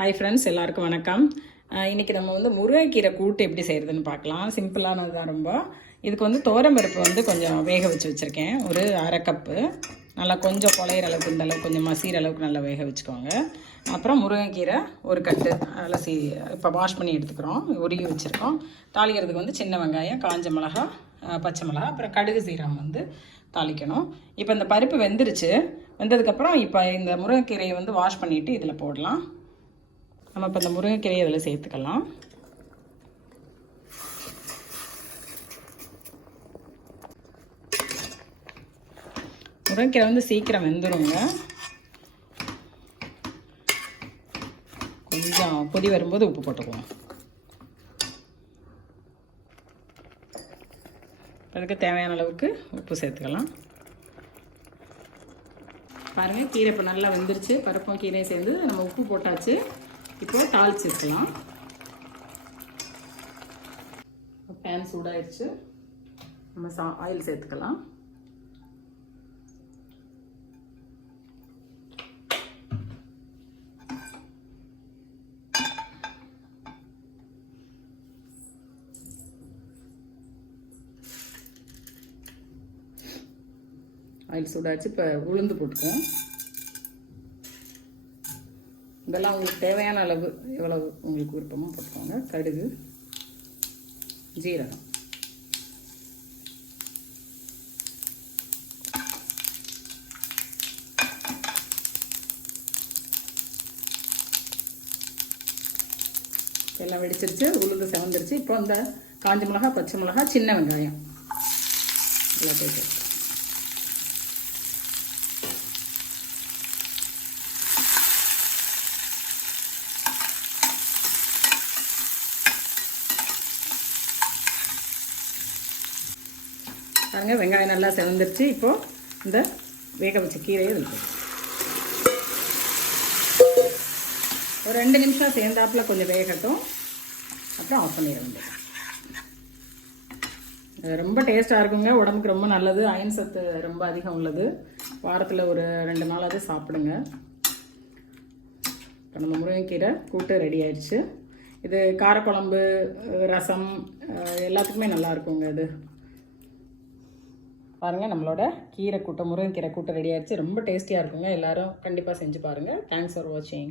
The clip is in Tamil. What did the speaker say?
ஹாய் ஃப்ரெண்ட்ஸ், எல்லாருக்கும் வணக்கம். இன்றைக்கி நம்ம வந்து முருங்கைக்கீரை கூட்டு எப்படி செய்கிறதுன்னு பார்க்கலாம். சிம்பிளானது தான் ரொம்ப. இதுக்கு வந்து பருப்பு வந்து கொஞ்சம் வேக வச்சு வச்சுருக்கேன். ஒரு அரை கப்பு. நல்லா கொஞ்சம் குழையிற அளவுக்கு, இந்த அளவுக்கு கொஞ்சம் மசிகிற அளவுக்கு நல்லா வேக வச்சுக்கோங்க. அப்புறம் முருங்கைக்கீரை ஒரு கட்டு அலசி இப்போ வாஷ் பண்ணி எடுத்துக்கிறோம், உருகி வச்சுருக்கோம். தாளிக்கிறதுக்கு வந்து சின்ன வெங்காயம், காஞ்ச மிளகா, பச்சை மிளகா, அப்புறம் கடுகு சீரகம் வந்து தாளிக்கணும். இப்போ இந்த பருப்பு வெந்ததுக்கப்புறம் இப்போ இந்த முருங்கைக்கீரையை வந்து வாஷ் பண்ணிவிட்டு இதில் போடலாம். நம்ம இப்போ இந்த முருங்கைக்கீரையை இதில் சேர்த்துக்கலாம். முருங்கைக்கீரை வந்து சீக்கிரம் வெந்துருங்க. கொஞ்சம் கொதி வரும்போது உப்பு போட்டுக்குவோம். அதுக்கு தேவையான அளவுக்கு உப்பு சேர்த்துக்கலாம். பாருங்கள், கீரை இப்போ நல்லா வெந்துருச்சு. பருப்பும் கீரையும் சேர்ந்து நம்ம உப்பு போட்டாச்சு. இப்போ தாளிச்சு வைக்கலாம். பேன் சூடாயிடுச்சு. நம்ம ஆயில் சேர்த்துக்கலாம். ஆயில் சூடாச்சு. இப்போ உளுந்து போட்டுக்குவோம். இதெல்லாம் உங்களுக்கு தேவையான அளவு, எவ்வளவு உங்களுக்கு விருப்பமாக போட்டுக்கோங்க. கடுகு, ஜீரகம், எல்லாம் வெடிச்சிருச்சு. உளுந்து செவந்துருச்சு. இப்போ இந்த காஞ்ச மிளகா, பச்சை மிளகா, சின்ன வெங்காயம் எல்லாத்தையும் சேர்த்து பாருங்க. வெங்காயம் நல்லா செவந்துருச்சு. இப்போது இந்த வேக வச்ச கீரையை இதில் ஒரு 2 நிமிஷம் சேர்ந்தாப்புல கொஞ்சம் வேகட்டும். அப்புறம் ஆஃப் பண்ணிட வேண்டியது. ரொம்ப டேஸ்ட்டாக இருக்குங்க. உடம்புக்கு ரொம்ப நல்லது. அயன் சத்து ரொம்ப அதிகம் உள்ளது. வாரத்தில் ஒரு 2 நாளாவது சாப்பிடுங்க. இப்போ நம்ம முருங்கைக்கீரை கூட்டு ரெடி ஆயிடுச்சு. இது காரக்குழம்பு, ரசம் எல்லாத்துக்குமே நல்லா இருக்குங்க. இது பாருங்கள், நம்மளோட கீரை கூட்டம், முருங்கைக்கீரை கூட்டம் ரெடி ஆயிடுச்சு. ரொம்ப டேஸ்டியாக இருக்குங்க. எல்லோரும் கண்டிப்பாக செஞ்சு பாருங்கள். தேங்க்ஸ் ஃபார் வாட்சிங்.